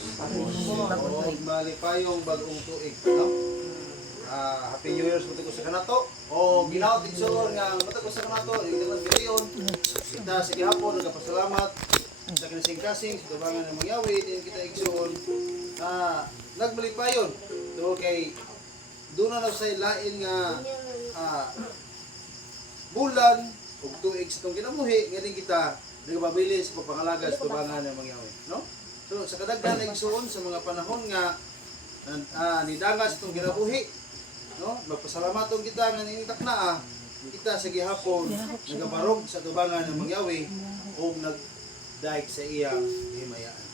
O malipayong bagong tuig, no? Happy New Year's matag ko sa kanato. O ginaot igsoon nga matag ko sa kanato, igdaman giliyon. Kita sa gihapon nagapasalamat sa kinasing-kasing sa tubangan ng Mangyawi, din kita igsoon nagmalipayon. So kay doon na sa lain nga bulan ug tuig sa itong kinabuhi, nga din kita nagpabilin sa pagpangalaga sa tubangan ng Mangyawi, no? So sa kadaghan igsoon sa mga panahon nga nidangas itong kinabuhi, no? Magpasalamatong kita nga nining taknaa, kita sa gihapon nagabarog sa tubangan ng Mangyawi o nagdaig sa iyang himayaan.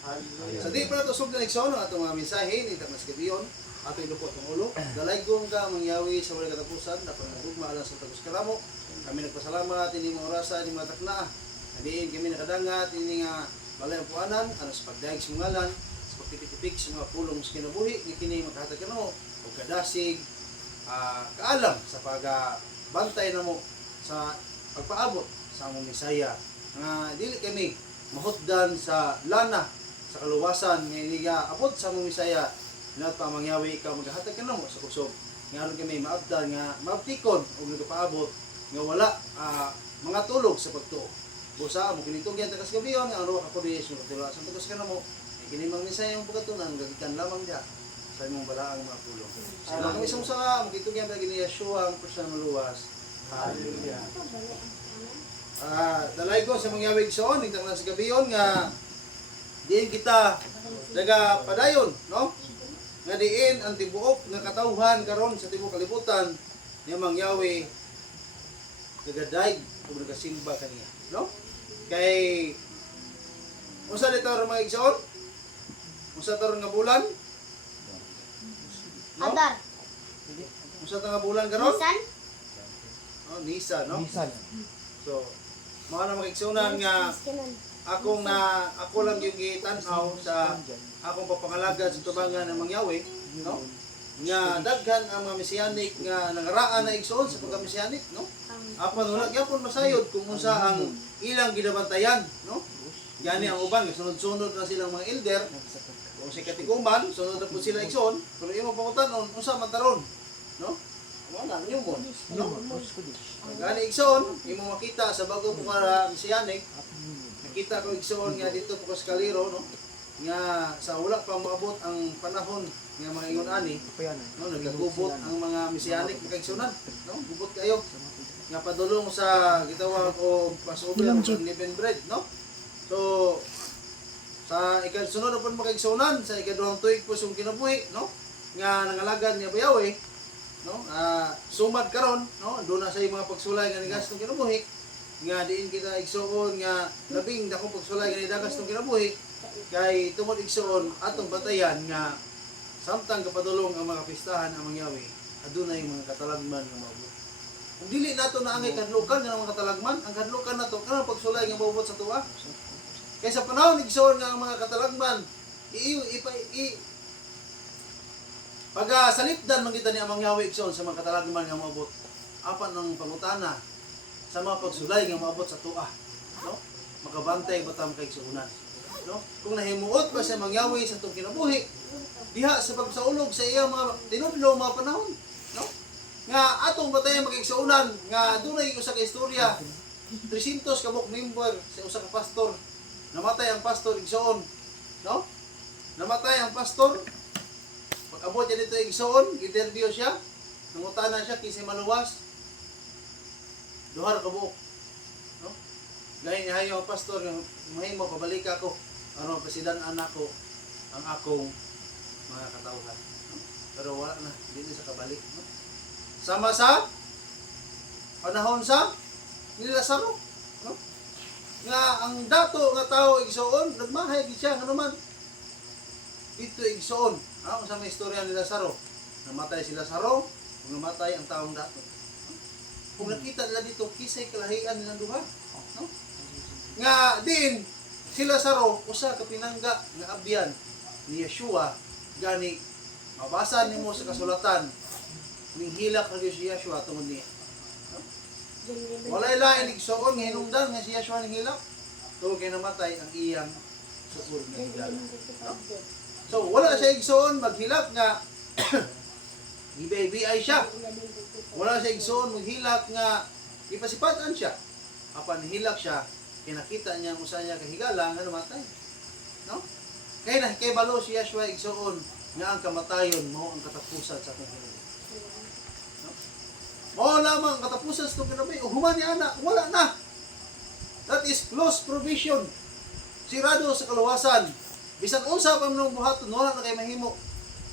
Sa di pa nato sugdan igsoon ang atong mga mensahe ni Tamas Gabion, ato ilupot ng ulo. Dalaygon ka Mangyawi sa walang katapusan, dapat nagugma alang sa tagos kalamo. Kami nagpasalamat ini mga orasa ni mga taknaa. Diin kami nakadangat ini nga balay ang puanan, ano sa pagdaig sa mga ngalan, sa pagtipik-tipik sa mga pulong sa kinabuhi, nga kini makahatag ka mo, o kadasig, kaalam sa pagbantay na mo sa pagpaabot sa among Misaya. Nga dili kami mahutdan sa lana, sa kaluwasan, nga iniga abot sa among Misaya, na pa Mangyawi ikaw maghahatag ka na mo sa kusog. Nga aron kami maabdan, nga maabtikon, o nagapaabot, nga wala mga tulog sa pagtuo. Busa mo kinitugyan tagas Gabion nga aro ako di sa tula sa tagas kana mo kini mang Misaya ang pagatunan gagikan lamang dia sa imong balaang mga pulong. Sa kami sa mo kitugyan ta gini Yeshua ang personal luwas. Hallelujah. Dalay ko sa Mangyawi igsoon ning tanglan sa Gabion nga diin kita daga padayon, no? Nga diin ang tibuok nga katawhan karon sa tibuok kalibutan ni Mangyawi nagadaig ug nagasimba kaniya, no? Kay unsa dito ro mga igsoon? Unsa taron nga bulan? No? Adar. Unsa ta nga bulan karon? Nisan. Oh, Nisan, no? Nisan. So, mga na mga igsoonan nga ako lang yung gitan-aw sa akong papangalaga sa tubangan ng Mangyawi, no? Nga daghan ang mga Mesianic nga nangaraan na igsoon sa pagka-Mesianic, no? Apan wala gyapon masayod kung unsa ang ilang ginabantayan, no? Gani ang uban sunod-sunod na silang mga elder. Kung si katiguman, sunod na po sila igsoon, pero imo pangutanon unsa man taron, no? Wala niyo mo, no? Gani igsoon, imo makita sa bago para Mesianic, nakita ko igsoon nga dito po sa Kaliro, no? Nga sa wala pa maabot ang panahon nga mga ingon ani, no, nagagubot ang mga Mesianic magkaigsunan, no? Gubot kayo nga padulong sa gitawag o pasublan ng living bread, no? So sa ikasunod na po magkaigsunan sa ikaduhang tuig po sung kinabuhi, no? Nga nangalagad ni Abayawi, no? Sumad karon, no? Doon na sa mga pagsulay nga nigas ng kinabuhi, nga diin kita igsuon nga labing dakong pagsulay nga nidagas ng kinabuhi, kay tungod igsuon atong batayan nga samtang kapadulong ang mga pistahan ang Mangyawi, adunay mga katalagman nga maabot. Kung dili nato na angay kadlukan nga mga katalagman, ang kadlukan nato kanang pagsulay nga maabot sa tuwa. Kay sa panahon igsoon nga ang mga katalagman, salipdan man kita ni ang Mangyawi igsoon sa mga katalagman nga maabot. Apan ang pangutana sa mga pagsulay nga maabot sa tuwa, no? Makabantay batam kay igsuonan, no? Kung nahimuot pa sa Mangyawi sa itong kinabuhi, diha sa pagsaulog sa iyang mga tinudlo mga panahon, no? Nga atong batayan magigsuunan nga dunay usa ka istorya 300 kabuk member sa usa ka pastor, namatay ang pastor igsoon, no? Namatay ang pastor pag abot niya dito igsoon, interview siya, nangutana siya kinsa maluwas, duha ka buok, no? Gayon niya hayo ang pastor, mahimo pabalik ako aron presidan anak ko ang akong mga katawhan, no? Pero wala na, dili sa kabalik, no? Sama sa panahon sa ni Lazaro, no? Nga ang dato nga tao igsoon nagmahay gid siya nga naman dito igsoon. Ano sa may istorya ni Lazaro? Namatay si Lazaro, ug namatay ang taong dato. No? Kung nakita nila dito kisay kalahian nilang duha, no? Nga din si Lazaro usa ka pinangga nga abyan ni Yeshua, gani mabasa nimo sa kasulatan ning hilak na si Yeshua tungod niya. No? Walay lain igsoon nga hinungdan nga si Yeshua ning hilak tungod kay namatay ang iyang sukul nga higala. No? So wala siya igsoon maghilak nga ibay siya. Wala siya igsoon maghilak nga ipasipatan siya. Apan hilak siya, kinakita niya kung saan niya kahigala nga namatay. No? Kay balo siya siya igsoon nga ang kamatayon mo ang katapusan sa atong kinabuhi. No? Mao lamang ang katapusan sa atong kinabuhi. O human niya na, wala na. That is close provision. Sirado sa kaluwasan. Bisan unsa pa man buhaton, wala na kay mahimo.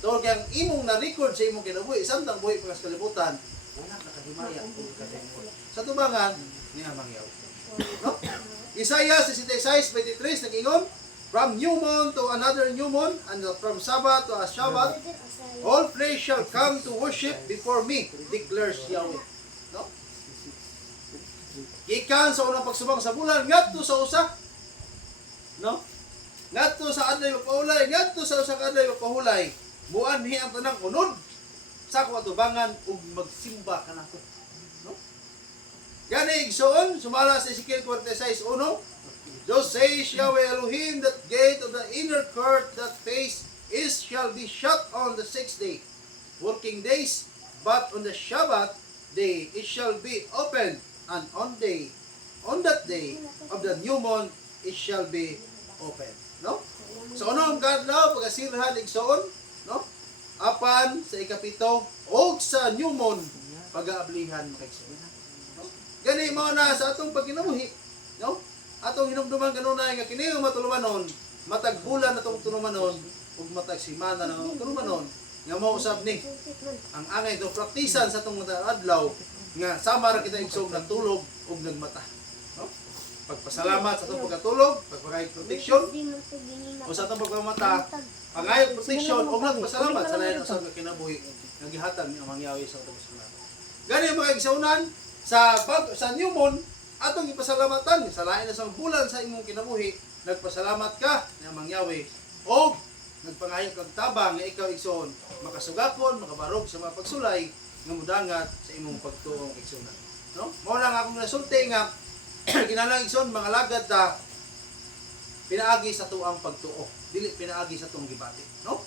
Tawag kay ang imong na-record sa imong kinabuhi, samtang buhi pa sa kalibutan, wala na kahimaya o kadaymo. Sa tubangan, niya mangyaw. No? Isaiah 66:23 nag-ingon, from new moon to another new moon, and from Sabbath to a Sabbath, all flesh shall come to worship before me, declares Yahweh. No? Gikan sa unang pagsubang sa bulan, ngadto sa usa. No? Ngadto sa adlay magpahulay, ngadto sa usa ka adlay magpahulay. Buanhi ang tanang unod sa kuwatubangan ug magsimba kanako. No? Gani igsoon sumala sa Ezekiel 46:1. Thus says Yahweh Elohim, that gate of the inner court that face east shall be shut on the 6th day, working days, but on the Shabbat day it shall be open, and on that day of the new moon it shall be open. No? So ano ang kadlaw pagkasirhan igsoon? No? Apan sa ikapito o sa new moon pag-aablihan makaigsoon. No? Gani mao na sa atong pagkinabuhi, no? Atong hinumduman kanunay nga kini ang matulumanon, matag bulan atong tulumanon ug matag semana na tulumanon nga mao usab ni ang angay do praktisan sa atong adlaw nga sama ra kita igsog nagtulog ug nagmata. No? Pagpasalamat sa atong pagkatulog, pagpangayog proteksyon o sa atong pagmamata, pangayog proteksyon ug nagpasalamat sa lain usab nga kinabuhi nga gihatag ni Amang Yahweh sa atong sulat. Gani mga igsuonan sa new moon atong ipasalamatan sa lain na sa bulan sa imong kinabuhi, nagpasalamat ka ni Amang Yahweh o nagpangayog kag tabang nga ikaw igsoon makasugapon, makabarog sa mga pagsulay nga mudangat sa imong pagtuong igsuonan. No? Mao lang akong nasulti nga kinahanglan igsoon mga lagad ta pinaagi sa tuang pagtuo, dili pinaagi sa tuong gibati, no?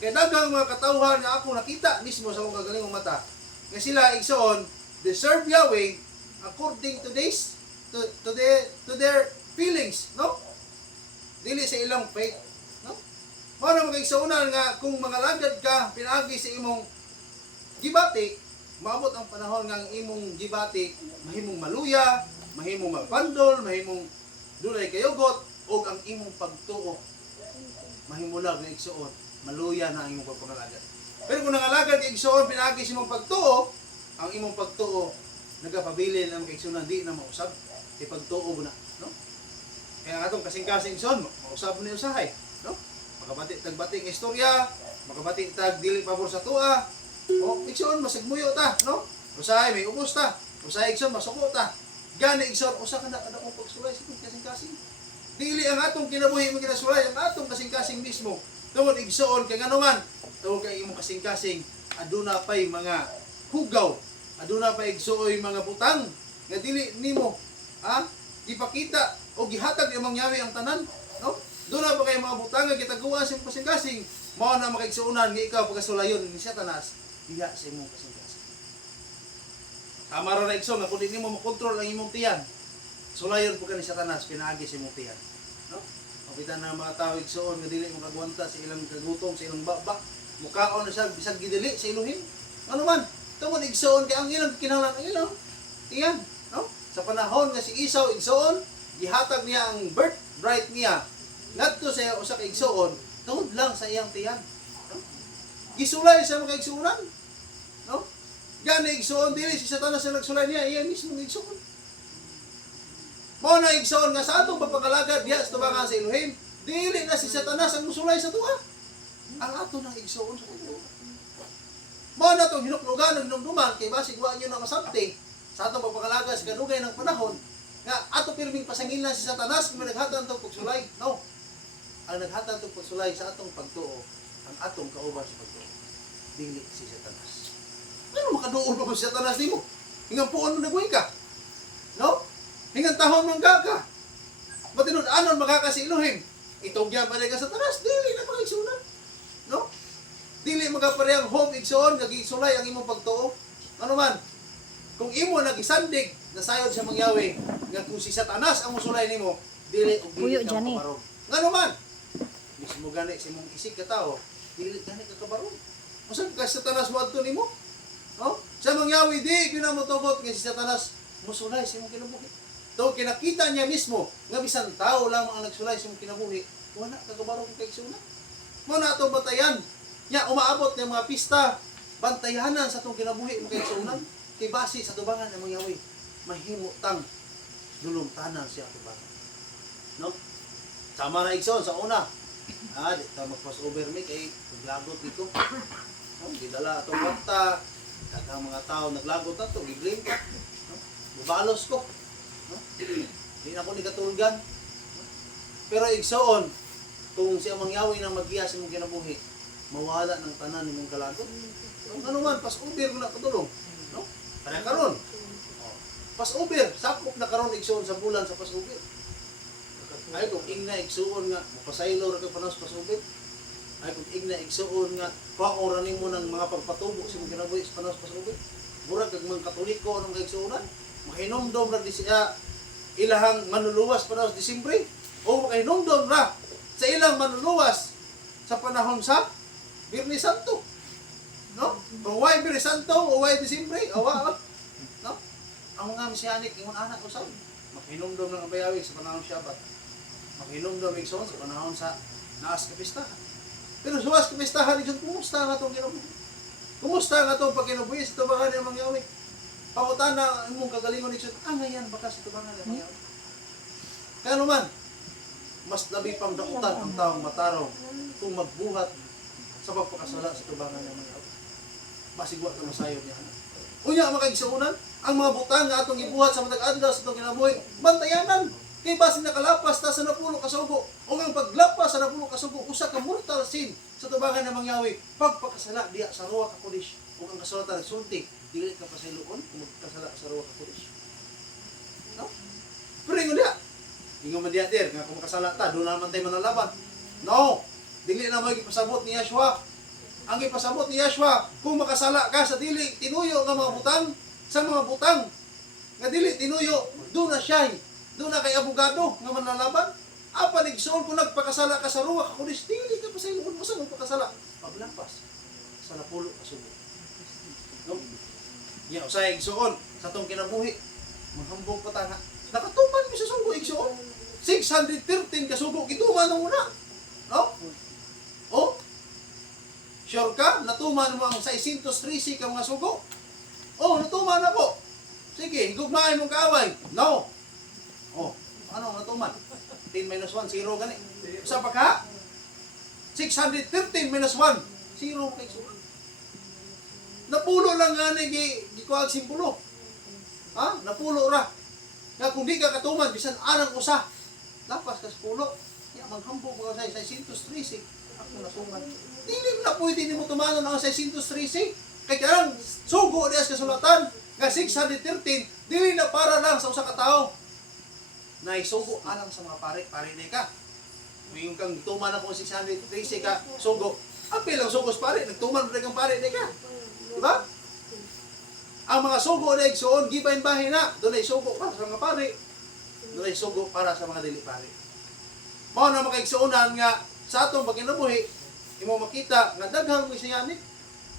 Kay daghang mga katawhan nga ako nakita mismo sa akong kagalingong mata nga sila igsoon deserve Yahweh according to this to their feelings, no? Dili sa ilang faith, no? Mao na magigsuonan nga kung mga lagad ka pinaagi sa imong gibati, maabot ang panahon nga ang imong gibati mahimong maluya, mahimong magpandol, mahimong dunay kayugot o ang imong pagtuo mahimulag na igsuon, maluya na ang imong pagpangalagad. Pero kung nangalagad igsuon pinaagi sa imong pagtuo, ang imong pagtuo nagapabilin ang igsuonan di na mausab, ipagtuo mo na, no? Kaya ang atong kasing-kasing igsuon mausab ni usahay, no? Makabati tagbati ng istorya, makabati tag dili pabor sa tuwa, o igsuon masagmuyo ta, no? Usahay may ubos ta, usahay igsuon masuko ta. Gani igsoon usa ka na kung pagsulay sa kasing-kasing. Dili ang atong kinabuhi mo kinasulay, ang atong kasing-kasing mismo. Tungod igsoon kay nganuman, tungod kay imong kasing-kasing aduna pay mga hugaw, aduna pay igsuoy mga butang nga dili nimo ipakita o gihatag imong Yahweh ang tanan, no? Aduna pa kay mga butang nga gitaguan sa imong kasing-kasing, mao na makaigsuonan nga ikaw pagkasulayon ni Satanas diha sa imong kasing-kasing. Tama ra igsoon nga kun di nimo makontrol ang imong tiyan, sulayon po ka ni Satanas pinaagi sa imong tiyan, no? Mapitan na mga tao igsoon nga dili makagwanta sa ilang kagutom, sa ilang baba, mukaon na siya bisag gidili sa Elohim. Ano man, tungod igsoon kay ang ilang kinahanglan ang ilang tiyan, no? Sa panahon nga si Esau igsoon, gihatag niya ang birthright niya ngadto sa usa ka igsoon tungod lang sa iyang tiyan, no? Gisulay sa mga igsuonan, no? Gani igsoon dili si Satanas ang nagsulay niya, iya mismo igsoon. Mao na igsoon nga sa atong pagpakalagad diha sa tubangan sa Elohim, dili na si Satanas ang musulay sa tuwa. Ang ato nang igsoon sa tuwa. Mao na tong hinuklugan ng hinumduman kay basig wa nyo na masabti sa atong pagpakalagad sa kanugay ng panahon nga ato pirming pasangilan si Satanas kung naghatag tong pagsulay. No. Ang naghatag tong pagsulay sa atong pagtuo, ang atong kauban sa pagtuo, dili si Satanas. Ano makaduol pa si Satanas nimo? Hingang puon mo nagway ka. No? Hingang tahon mong gaga. Matinud anon makaka si Elohim. Itong yan balik ka sa Satanas, dili na mga igsunan. dili magaparehang hope igsoon nga gisulay ang imong pagtuo. Ano man? Kung imo nagisandig nasayod sa mangyawi nga kung si Satanas ang musulay nimo, dili og Puyo dili ka dyan eh. kabarog. Ngano man? Mismo gani sa imong isig ka tao, dili gani ka kabarog. Usa ka Satanas mo adto nimo? No? Sa mangyawi di kinamotobot nga si Satanas musulay sa imong kinabuhi. To kinakita niya mismo nga bisan tao lang ang nagsulay sa imong kinabuhi, wala ka kabarog kay suna. Mo na atong batayan. Nya umaabot ng mga pista, bantayanan sa atong kinabuhi mo kay sunan. Kay base sa tubangan ng mangyawi, mahimutang dulumtanan siya tubangan. No? Sama na igsoon sa una. Di ta magpas over me kay naglagot dito. No? Gidala atong kwarta, daghang mga tao naglagot na to, gigling ka. No? Mubalos ko. No? Di na ko ni katulgan. No? Pero igsoon, kung siya mangyawi nang magiya sa mong kinabuhi, mawala ng tanan ni mong kalagot. Ano man, pas over ko na katulong. No? Para karon. Pas over, sakop na karon igsoon sa bulan sa pas over. Ay kung ingna igsuon nga mapasaylo ra kay panos pas over. Ay kung ingna igsuon nga paora nimo ng mga pagpatubo sa mong kinabuhi sa panos pas over. Murag kag mga Katoliko anong kaigsuonan, mahinomdom ra di siya ilahang manluluwas panos Disyembre o mahinomdom ra sa ilang manluluwas sa panahon sa Biyernes Santo. No? Kung why Biyernes Santo o why Disyembre, awa. No? Ang mga Mesianic, yung anak ko sa makinomdom ng bayawi sa panahon Shabbat. Makinomdom igsoon sa panahon sa naas kapistahan. Pero sa naas kapistahan, igsoon, kumusta nga itong kinabuhi? Kumusta nga itong pagkinabuhi sa tubangan ng mangyawi? Pangutan na mong kagalingon igsoon, ngayon baka sa tubangan ng mangyawi. Kaya naman, mas labi pang dakutan ang taong matarong kung magbuhat sa pagpakasala sa tubangan ng mangyawi. Masigwa ka masayod niya. Unya makaigsuunan, ang mga butang nga atong gibuhat sa matag adlaw sa atong kinabuhi, bantayanan. Kay base nakalapas ta sa napulo ka sugo. O ang paglapas sa napulo ka sugo, usa ka mortal sin sa tubangan ng mangyawi, pagpakasala diya sa Ruach HaKodesh. O ang kasulatan sulti, dili ka pasiluon kung magkasala sa Ruach HaKodesh. No? Pero ingon diya, ingon man diya der, nga kung makasala ta, doon naman tayo manalaban. No! Dili na mo ipasabot ni Yeshua. Ang ipasabot ni Yeshua, kung makasala ka sa dili tinuyo nga mga butang, sa mga butang nga dili tinuyo, doon na siya, doon na kay abogado nga manlalaban. Apa nigsoon kung nagpakasala ka sa Ruach HaKodesh, dili ka pa sa ilong mo sa magpakasala. Paglampas sa napulo ka sugo. No? Yan, usay igsoon sa tong kinabuhi, maghambog pa ta nga. Nakatuman mi sa sugo igsoon. 613 ka sugo gituman nang una. No? Oh? Sure ka? Natuman mo ang 613 ka mga sugo? Oh, natuman ako. Sige, higugmain mong kaaway. No. Oh, ano natuman? 10 minus 1, 0 gani. Sa pa ka? 613 minus 1, 0 kay sugo. Napulo lang nga ni gikuhag simbolo. Ha? Napulo ra. Nga kung di ka katuman, bisan arang usa. Lapas ka sa pulo. Ya, maghambog ko sa 613. Ako natuman. Dili na pwede ni mo tumanon ang 613. Kaya karang sugo diya sa kasulatan nga 613, dili na para lang sa usa ka tawo. Naisugo alang sa mga pare na ka. Yung kang tuman ako 613 ka sugo. Apil ang sugo sa pare, nagtuman pa kang pare na ka. Diba? Ang mga sugo na igsoon, gibayin bahin na. Doon ay sugo para sa mga pare. Doon ay sugo para sa mga dili pare. Mao na makaigsuonan nga sa atong pagkinabuhi, imo makita nga daghang Mesianic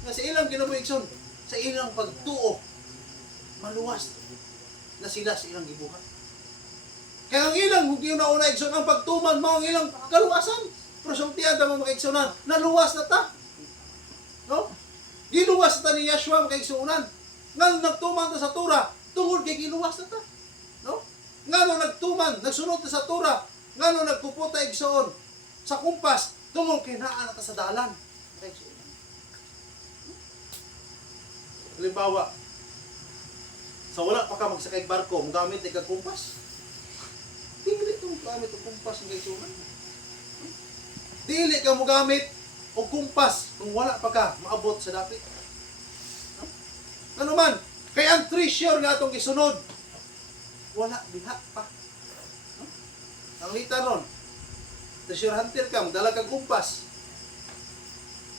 nga sa ilang kinabuhi igsoon, sa ilang pagtuo, maluwas na sila sa ilang gibuhat. Kaya ang ilang kung una igsoon ang pagtuman mao ang ilang kaluwasan. Pero sultihan ta mo makaigsuonan, naluwas na ta. No? Giluwas na ta ni Yeshua makaigsuonan. Nga nagtuman ta sa Torah, tungod kay giluwas na ta. No? Nga nagtuman, nagsunod ta sa Torah, nga nagpuputa igsoon sa kumpas, tungod kay naa na ta sa dalan. Halimbawa, sa wala pa ka magsakay barko, magamit ay kag kumpas. Dili ka magamit og kumpas ng igsuonan. Dili ka magamit og kumpas kung wala pa ka maabot sa dapit. Ano man, kay ang treasure nga atong gisunod, wala diha pa. Ang lita ron, treasure hunter ka, magdala kang kumpas.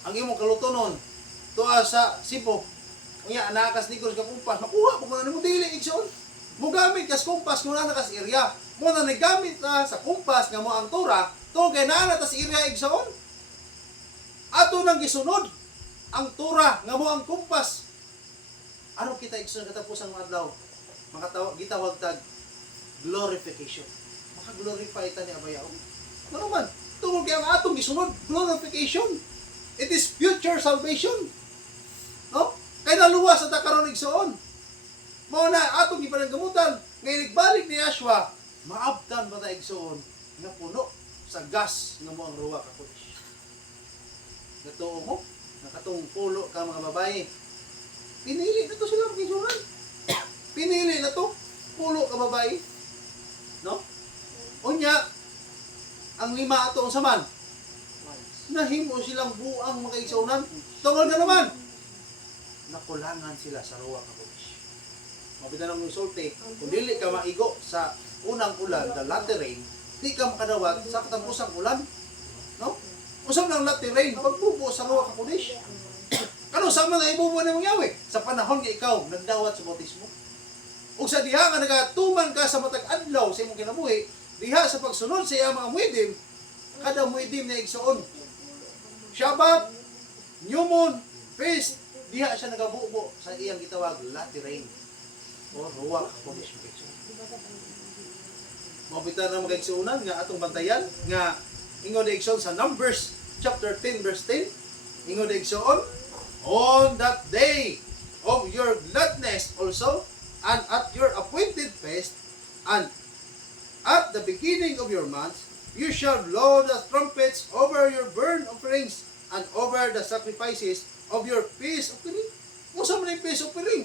ang imong kalutonon tuwa sa Sipo. Unya anakas ni ka kumpas, makuha mo na nimo dili igsoon. Mo gamit kas kumpas kung ana kas area. Mo na nagamit na sa kumpas nga mo ang tura, to kay naa ta sa area igsoon. Ato nang gisunod ang tura nga mo ang kumpas. Ano kita igsoon katapos ang adlaw? Makatawag gitawag tag glorification. Maka-glorify ta ni abayaw. Ano man? Tungod kay ang atong gisunod, glorification. It is future salvation. No? Kay naluwas sa takaron igsoon. Mao na atong gipananggamutan, ngay nagbalik ni Yahshua, maabtan ba ta igsoon nga puno sa gas nga mo ang ruwa ka Kodesh. Gatuo mo, nakatong pulo ka mga babae. Pinili na to sila magigsunan. Pinili na to, pulo ka babae. No? Unya, ang lima ato ang saman, nahimo silang buang mga igsunan. Tungod na naman, nakulangan sila sa ruwa ka Kodesh. Mabitan ng sulti, kung dili ka maigo sa unang ulan, the latter rain, di ka makadawat sa katapusang ulan. No? Usap ng latter rain, pagbubo sa ruwa ka Kodesh. Ano sa mga ibubuo na mangyawi? Sa panahon nga ikaw, nagdawat sa bautismo. O sa diha nga nagatuman ka sa matag adlaw sa imong kinabuhi, diha sa pagsunod sa iyang mga muidim, kada muidim na igsoon. Shabbat, New Moon, Feast, diha siya nagabubo sa iyang gitawag latter rain o ruwa ka Kodesh. Mabitan na magigsuunan nga atong bantayan nga ingon na igsoon sa Numbers chapter 10 verse 10. Ingon na igsoon, on that day of your gladness also, and at your appointed feast, and at the beginning of your month, you shall blow the trumpets over your burnt offerings and over the sacrifices of your peace offering. Unsa man yung peace offering?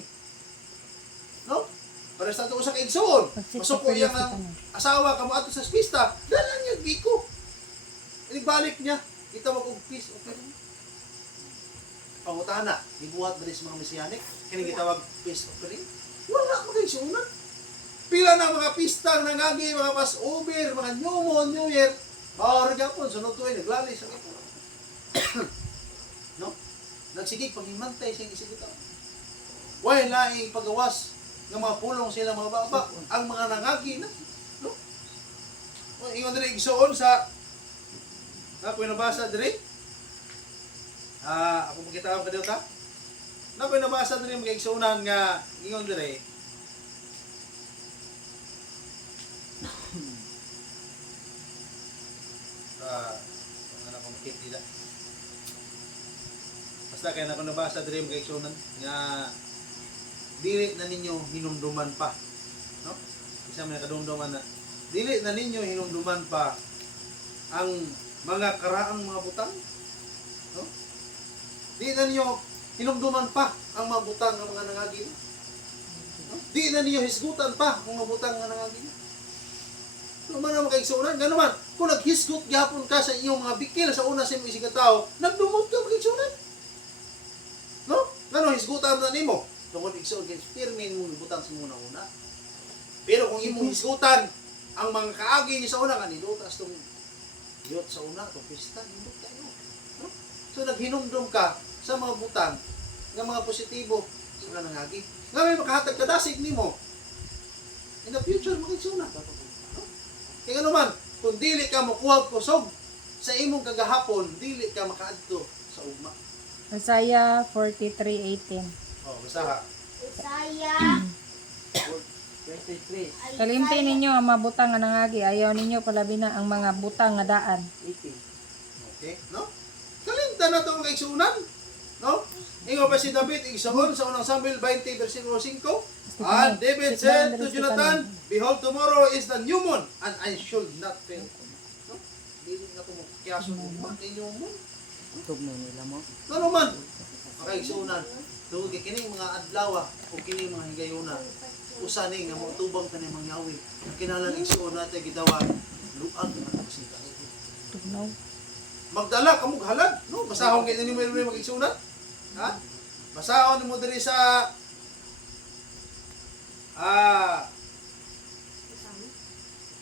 No? Para sa ato usa ka igsoon, masuko iyang ang asawa kamo ato sa pista, dalan niya biko. Ibalik niya, kita mag og peace offering. Pangutana, gibuhat ba sa mga Mesianic kini gitawag peace offering? Wala magigsuunan. Pila na mga pista nangagi, mga Passover, mga New Moon, New Year, bawar gyapon sunod tuig naglali sa ito. No? Nagsigig paghimantay sa isig ito. Way laing pagawas ng mga pulong sila mga baba, ang mga nangagi na. No? Ingon diri igsoon sa ako nabasa diri. Ako magkitaw ka dito ta. Nakoy nabasa diri mga igsuonan nga ingon diri. Ano ko makita. Basta kaya na ko nabasa diri mga igsuonan nga dili na ninyo hinumduman pa. No? Isa man kadumduman na dili na ninyo hinumduman pa ang mga karaang mga butang. No? Di na ninyo hinumduman pa ang mga butang ng mga nangagin. No? Di na ninyo hisgutan pa ang mga butang ng nangagin. Ano man ang makaigsunan? Gano'n man, kung naghisgot gihapon ka sa iyong mga bikil sa una sa iyong isig tao, nagdumot ka makaigsunan. No? Gano'n, hisgutan na nimo. Tungkol igsoon, firmin mo butang sa muna una. Pero kung imong hisgutan, ang mga kaagi niyo sa una, kanilutas itong yot sa una, itong pista, nindot kayo. No? So naghinumdum ka sa mga butang ng mga positibo sa kanangagi. Nga may makahatag kadasig nimo. In the future, makiksunan. No? Kaya nga naman, kung dili ka makuha kusog sa imong kagahapon, dili ka makaadto sa ugma. Isaiah 43:18. Oh, basta ha. Isaiah 23. Kalimti ninyo ang mga butang nga nangagi, ayaw ninyo palabi na ang mga butang nga daan. 18. Okay, no? Kalimtan na itong kaigsunan. No? Ingo pa si David, igsoon sa unang Samuel 20, versikulo 5. And David said to Jonathan, behold, tomorrow is the new moon, and I should not fail. No? Dili na ko magkiyaso mo. Bakit new moon? Tugno nila mo. Ano man? Makaigsunan. Tungod kay kining mga adlaw o kining mga higayuna. Usa ni nga motubang kani mangyawi. Kinahanglan igsuon natin gidawat luag na kasita. Tugnaw. Magdala kamo halad, no? Basahon kay nimo mag-igsunan. Ha? Basahon mo diri sa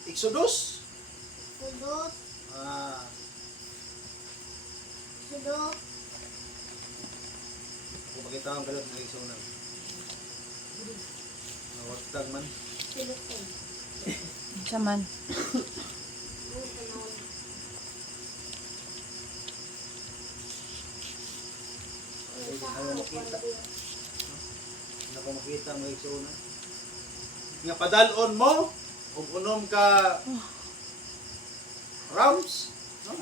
Exodus. Sudot, Ah, sudot, Kung makita ang galot ng igsunan. Nawagtag man. Sa man. Ayaw makita. Hindi ko makita ang igsunan. Nga padalon mo, ug unom ka rounds, no?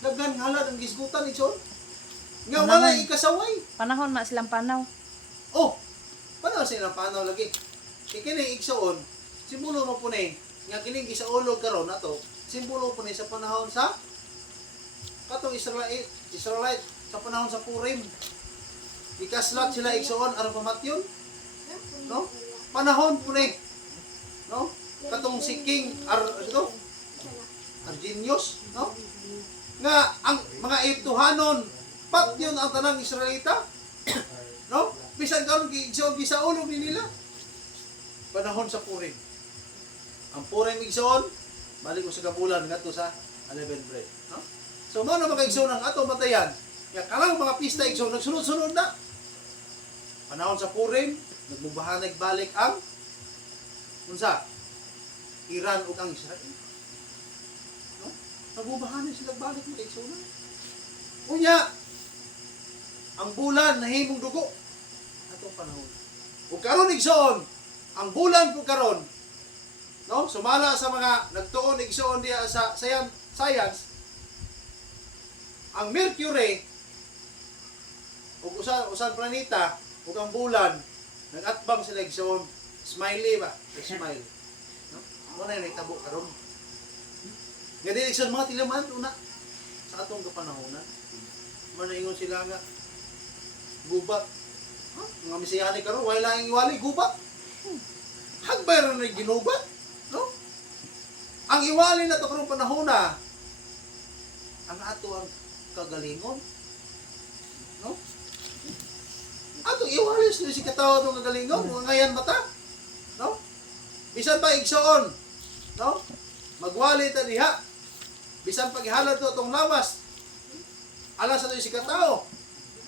Daghan halad ang gisgutan igsoon. Nga wala ikasaway. Panahon ma silang panaw. Oh, paano silang panaw lagi? Kini igsoon, simbolo mo po ni nga kining gisaulog karon nato, simbolo po ni sa panahon sa katong Israelite sa panahon sa Purim. Ikaslat sila igsoon aron pamatyon. No? Panahon po ni. No? Katong si King Argenius, no? Nga ang mga Egyptohanon patyon ang tanang Israelita. No? Bisan karon gisaulog ni nila. Panahon sa Purim. Ang Purim igsoon, balik ko sa kabulan ngadto sa unleavened bread, no? So mao na makaigsoon ang ato matayan. Ya kalang mga pista igsoon nagsunod-sunod na. Panahon sa Purim, nagmubahanag balik ang unsa? Iran ug ang Israel. No? Nagmubahanag sila balik mga igsoon. Unya, ang bulan nahimong dugo atong panahon. Ug karon igsoon, ang bulan po karon, no? Sumala sa mga nagtuon igsoon diya sa science, ang Mercury ug usan planeta ug ang bulan nagatbang sila igsoon smiley ba? Smile. No? Mo na nahitabo karon. Nga dili igsoon mga tilaman una sa atong kapanahonan. Manaingon sila nga gubat. Mga Mesiyani karon way lang iwali gubat. Hagbay ron na ginubat, no? Ang iwali na to karong panahon na ang ato ang kagalingon, no? Atong iwali sila si katawa itong kagalingon, mga ngayan mata, no? Bisan pa igsoon, no? Magwali ta diha, bisan pag ihalad to itong lawas, alas sa ito si katawa,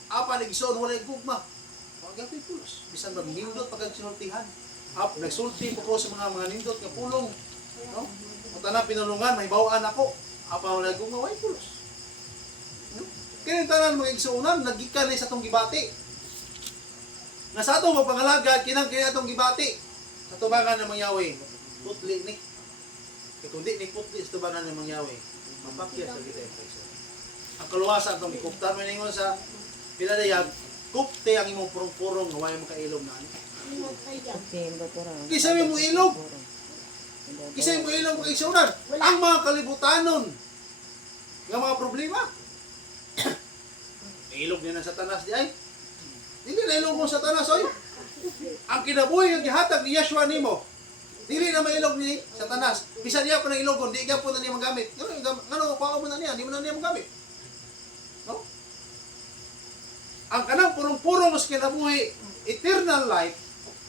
apa nagigsoon wala gugma, wag ang pulos, bisan maghindot pagkag sinultihan. Nagsulti po ko sa mga nindot nga pulong, no? Mutana pinulungan, may bawaan ako. Apa wala gumaway pulos. No? Kaya tanan mga igsuunan, nagikan na sa itong gibati. Nga sa itong mapangalaga, kinang kaya itong gibati. Sa tubangan ng mangyawi, putli ni. Kaya kundi ni putli sa tubangan ng mangyawi, mapakya sa kita yung paiso. Ang kaluwasan itong ikuptan, may ningon sa piladayag, kupte ang imong purong-purong, naway makailog na. Okay, doktora. Kisa mo ilog. Kisa mo ilog mga igsuunan. Ang mga kalibutanon nga mga problema. Ilog niya ng Satanas di ay. Dili na ilog mo Satanas oy. Ang kinabuhi nga gihatag ni Yeshua nimo. Dili na mailog ni Satanas. Bisan niya pa nang ilogon, di gyapon na niya magamit. Ngano pao mo na niya, di mo na niya magamit. No? Ang kanang purong-purong mas kinabuhi, eternal life,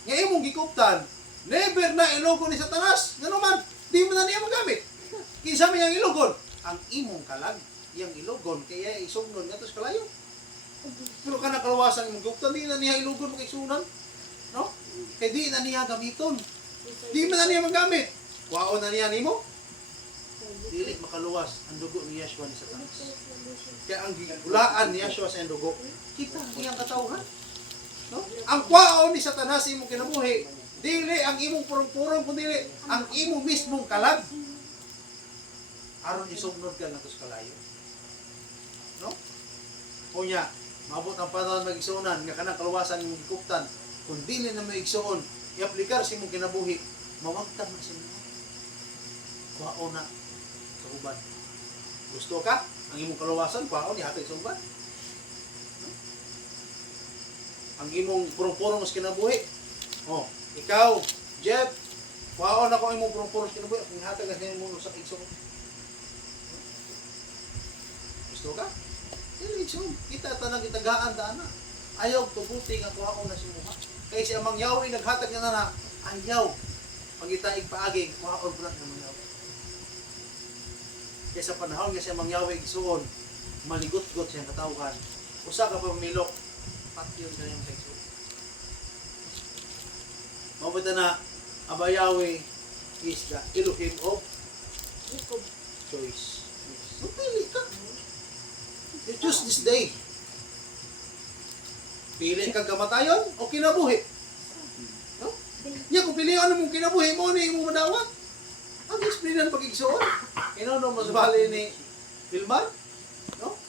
nga imong gikuptan, never na ilogon ni Satanas. Ngano man, di mo na niya magamit. Kinsa man yang ilogon? Ang imong kalag, yang ilogon, kaya isugnon nga to sa kalayo. Pero kana kalawasan imong gikuptan, di na niya ilogon makisunan. No? Kaya di na niya gamiton. Di mo na niya magamit. Kwaon na niya nimo. Dili makaluwas ang dugo ni Yeshua ni Satanas. Kaya ang gigulaan ni Yeshua sa iyang dugo, kita ang iyang katawhan. No? Ang kwaon ni Satanas imong kinabuhi, dili ang imong purong-purong kundi ang imong mismong kalag. Aron isugnod ka nato sa kalayo. No? Unya, maabot ang panahon mag-igsuonan nga kanang kaluwasan imong gikuptan, kung dili na mo igsuon, i-aplikar sa imong kinabuhi, mawagtag na sa inyo. Kwaon na sa uban. Gusto ka? Ang imong kaluwasan, kwaon ihatag sa uban. Ang imong purong-purong mas kinabuhi. Oh, ikaw, Jeff, kwaon ako ang imong purong-purong mas kinabuhi. Kung ihatag na sa imong sa igsoon. Gusto ka? Dili igsoon. Kita tanang itagaan ta na. Ayaw tuguti nga kwaon na si Muha. Kaya si amang yawi naghatag na na, ayaw. Pag itaig paagi, kwaon pala ng mga yawi. Kaya sa panahon nga siya mang yawi igsuon, maligot-got siyang katawhan. Usa ka pamilok, patyon kanyang kaigsoon. Mabita na, Abayawe is the Elohim of choice. So, pili ka. You choose this day. Pili ka kamatayon o kinabuhi. No? Yan, kung pili ano mong kinabuhi mo, ano yung madawat? Ang explainan pag-igsoon. Ino mas bali ni Wilmar. No?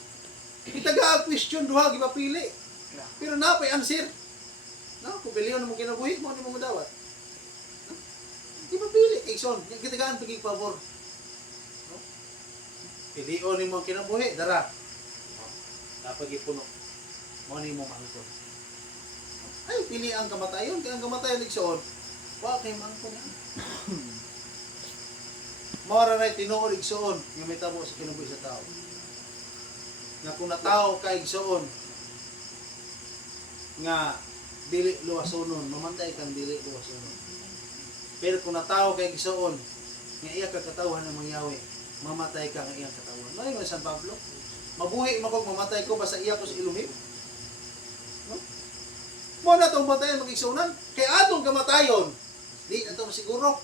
Itaga-question duha, gipapili. Pero napay answer. No? Kung pili ano mong kinabuhi mo, ano yung madawat? No? Gipapili. Igsoon. Yung kitagaan pag-igpabor. No? Pilion ni mo kinabuhi, dara. Dapat ipuno. Mo ni mo mangkon. Ay, pili ang kamatayon. Kaya ang kamatayon igsoon, wa kay mangkon. Mora na tinuod igsoon nga may tabo sa kinabuhi sa tao. Nga kung natao kay igsoon nga dili luwasonon, mamantay kang dili luwasonon. Pero kung natao kay igsoon nga iya ka katawan ng mangyawi, mamatay ka nga iyang katawan. Mali nga San Pablo. Mabuhi mo kung mamatay ko basta iya ko sa Elohim. No? Mo na tong batayan mag-igsunan. Kay atong kamatayon, di na to siguro.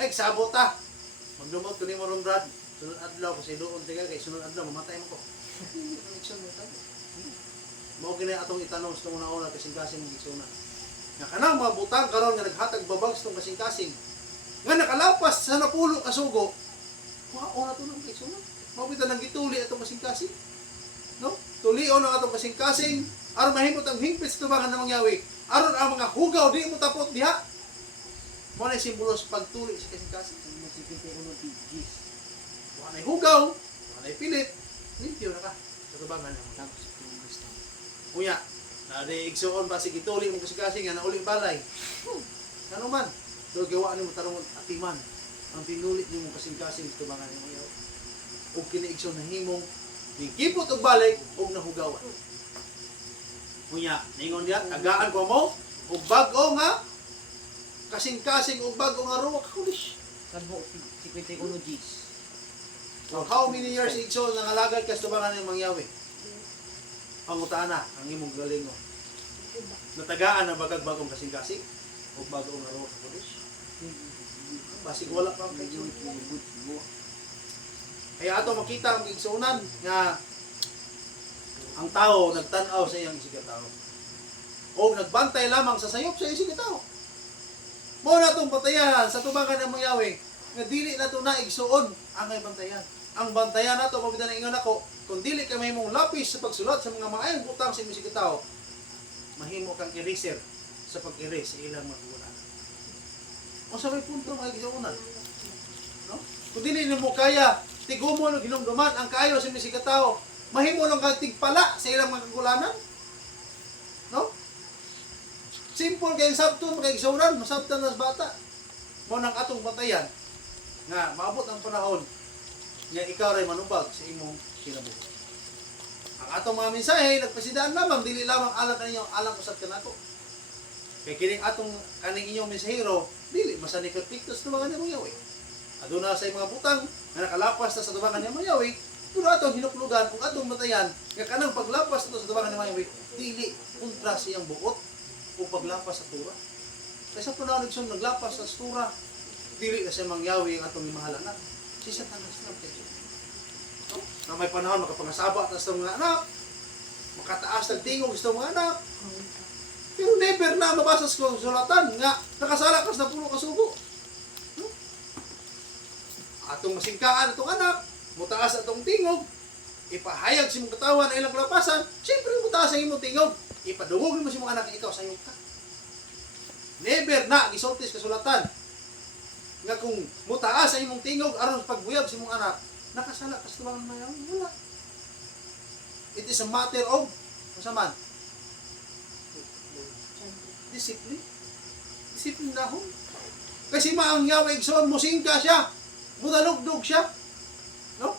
May sabot ta. Magdumot ko ni mo ron Brad. Sunod adlaw ko sa doon tiga kay sunod adlaw mamatay mo ko. Mag-igsunan mo tayo. Mao kini atong itanong sa una-una kasing-kasing mag-igsunan. Nga kanang mga butang karon nga naghatag babag sa kasing-kasing. Nga nakalapas sa napulo ka sugo. Mao na to nang mag-igsunan. Mabita nang gituli atong kasing-kasing. No? Tulion ang atong kasing-kasing aron mahimot ang hingpit sa tubangan ng mangyawi. Aron ang mga hugaw di mo tapot diha. Mo na simbolo sa pagtuli sa kasing-kasing. Wa nay hugaw, wa nay pilit, limpyo na ka sa tubangan ng mangyawi. Kuya, na di igsuon pa si gituli mo kasing-kasing nga nauli balay. Ano man, do gawa ni mo tarong atiman. Ang tinulit ni mo kasing-kasing sa tubangan ng mangyawi. O kiniigsoon na himong kipot og balik og nahugawan. Kunya, ningon diya, tagaan ko mo og bag-o nga kasing-kasing og bag-o nga ruwa kakulis. Sabo, 51 Gs. For how many years igsoon nga alagad ka sa tubangan ng mangyawi? Pangutana ang imong galingon. Natagaan ang bagag-bagong kasing-kasing og bag-o nga ruwa kakulis. Basig wala pa ang kaigsoon. Kaya ato makita ang igsuunan nga ang tao nagtan-aw sa iyang isig tao. O nagbantay lamang sa sayop sa isig tao. Mo na tong batayan sa tubangan ng mangyawi nga dili na to na igsuon ang ay bantayan. Ang bantayan nato pabitan na ingon ako, kung dili ka mahimong lapis sa pagsulat sa mga maayong butang sa isig tao, mahimo kang eraser sa pag-erase sa ilang mga wala. O sa may punto mga igsuunan. No? Kung dili mo kaya tigumo ng hinumduman ang kayo sa misig tao, mahimo lang kang tigpala sa ilang mga kagulanan. No? Simple kayong sabton, makaigsauran, masabtan nas bata. Mo nang atong batayan, nga maabot ang panahon, nga ikaw ray manubag sa imong kinabuhi. Ang atong mga mensahe, nagpasidaan lamang, dili lamang alang kaninyo, alang usap ka nato. Kaya kining atong kaning inyong mensahero, dili, masanikot piktos na mga niyong yawi. Aduna sa mga butang nga nakalapas na sa tubangan ng Mayawi, pero atong hinuklugan kung atong batayan nga kanang paglapas ito sa tubangan ng Mayawi, dili kontra siyang buot o paglapas sa tura. Kaysa panahon nagsun naglapas sa tura, dili na siya mangyawi ang atong imahalan na. Si Satanas na kayo. No? Na may panahon makapangasaba at sa mga anak, makataas ng tingog sa mga anak. Pero never na mabasa sa sulatan nga nakasala ka sa pulo kasugo. Atong masingkaan itong anak, mutaas atong tingog, ipahayag si mong katawan na ilang kalapasan, siyempre mutaas ang imong tingog, ipadungog mo si mong anak ikaw sa ka. Never na gisultis kasulatan nga kung mutaas ang imong tingog aron sa pagbuyab si mong anak, nakasala ka sa tubangan mayaw, wala. It is a matter of masaman. Discipline. Discipline dahon. Kasi maang yawa igsoon, musingka siya. Mudalugdog siya. No?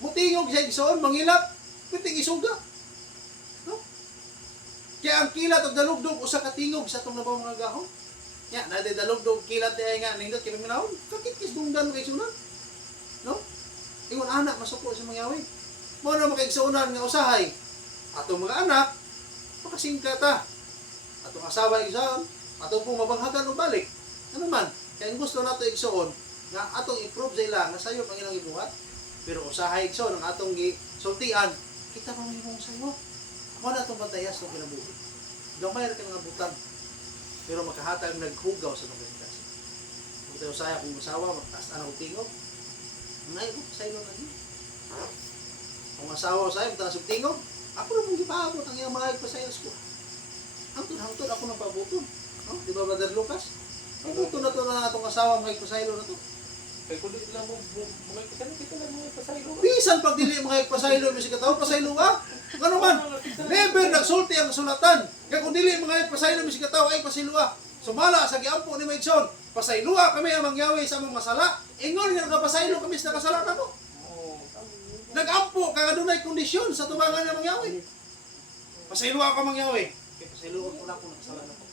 Mutingog siya igsoon, mangilap, piting isuga. No? Kaya ang kilat at dalugdog usa ka tingog sa tong nabaw mga gahon. Nya, na dalugdog kilat ay nga nindot kay minahon. Kakit kis dungdan kay sunan. No? Ingon anak masuko sa mangyawi. Mo na makaigsuonan nga usahay. Atong mga anak makasingka ta. Atong asawa igsoon, atong pong mabanghagan og balik. Ano man, kaya gusto nato igsoon nga atong i-prove sila nga sayo ang ilang ibuhat. Pero usahay igsoon ang atong gisultian, kita pa may mong sayo. Ako na itong bantayas ng kinabuhi. Gamay rin ka nga butang. Pero makahatag naghugaw sa mga kasi. Kung tayo saya kung masawa, magtaas na ng tingog. Ngayon, sayo na niyo. Kung asawa ko sa'yo, magtaas ng tingog, ako na mong gipaabot ang iyang mga ipasayas ko. Hangtod ako ng pabuton. No? Di ba, Brother Lucas? Pabuton na ito na itong asawa mga ipasaylo na ito. Kaya kung di lang mo mga ipasaylo, kita lang mga ipasaylo. Bisan pag dili mga ipasaylo, may sikataw, pasaylo ka. Ano man? Never nagsulti ang sulatan. Kaya kung dili mga ipasaylo, may sikataw, ay pasaylo ka. Sumala sa giampo ni Maigson, pasaylo kami ang mangyawi sa mga masala. Ingon nga nagpasaylo kami sa kasalanan mo. Nag-ampo ka dunay kondisyon sa tubangan ng mangyawi. Pasaylo ka mangyawi. Kaya pasaylo ko na kung nakasalanan ko.